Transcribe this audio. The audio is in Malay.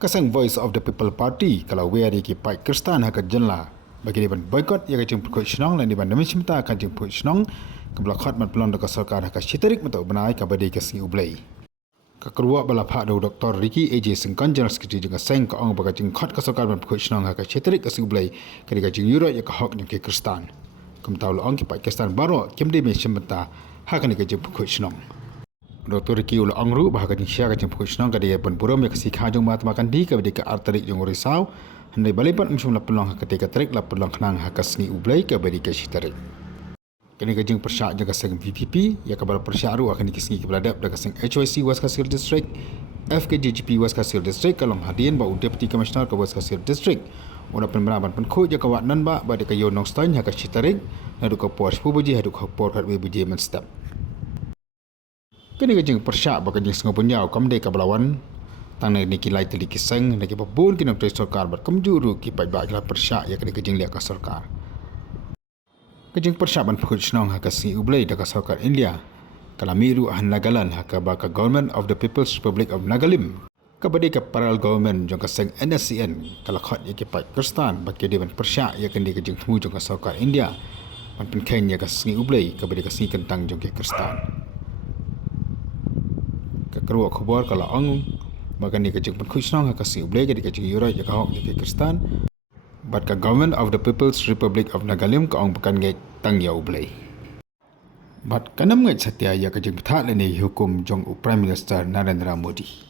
Kasang Voice of the People Party kalau weri ki pai Kristan hakat jenla bagi diban boycott ya kajing pukul senong dan diban demi simta kajing pukul senong kebelah khat mat pelon dekat sarkar hakat citerik mata benai ka badi ka singi ublai kekeluar bala pak do Dr. Ricky AJ Sengkan General Secretary dengan seng ka ong bagajing khat ka sarkar mat pukul senong hakat citerik ka singi ublai kadi kajing yurat ya ka hok yang ke Kristan kem tahu ong ki pai Kristan baro kem de me simta hakan kajing pukul senong Dr. Ricky ula angru bahaga jing sia kajing pukul senong kadi pun buram ya kasi khajong mat makan di ka badi ka arterik jong risau handai balipat musim la pelong ketika tarik la pelong kenang hakas ni ublai ke badi ke tarik kini kajing persyak jaga seng VPP ya kabar persyak ru akan dikisngi ke beladap daga seng HYC West Kassel District FKJGP West Kassel District kalong hadian ba Deputy Commissioner ke West Kassel District ora penmeraban penko jaga wat nan ba badi ke yonong stein hakas tarik nadu ke pos pubuji hadu ke por kat buji men step kini kajing persyak ba kajing sengo punyau kamde ka belawan tang ni kilai teli kiseng lagi babun kini untuk sarkar berkemjuru ki pai ba kala persyak ya kini kajing liak ka sarkar kajing persyak ban pukul senong hakasi ublai da ka sarkar India kala miru ahan nagalan haka ba ka Government of the People's Republic of Nagalim ka badi ka paral government jong ka seng NSCN kala khat ya ki pai Kristan ba ki ban persyak ya kini kajing mu jong ka sarkar India ban penken ya ka singi ublai ka badi ka singi kentang jong ki Kristan kekeruak khabar kala ong Bahkan di kecil penkusnong hakasi ublai jadi kecil yurai ya kahok ya Kristan. Bat ka Government of the People's Republic of Nagalim ka ong pekan ngai tang ya ublai. Bat kanam ngai satya ya kecil pethak leni hukum jong Prime Minister Narendra Modi.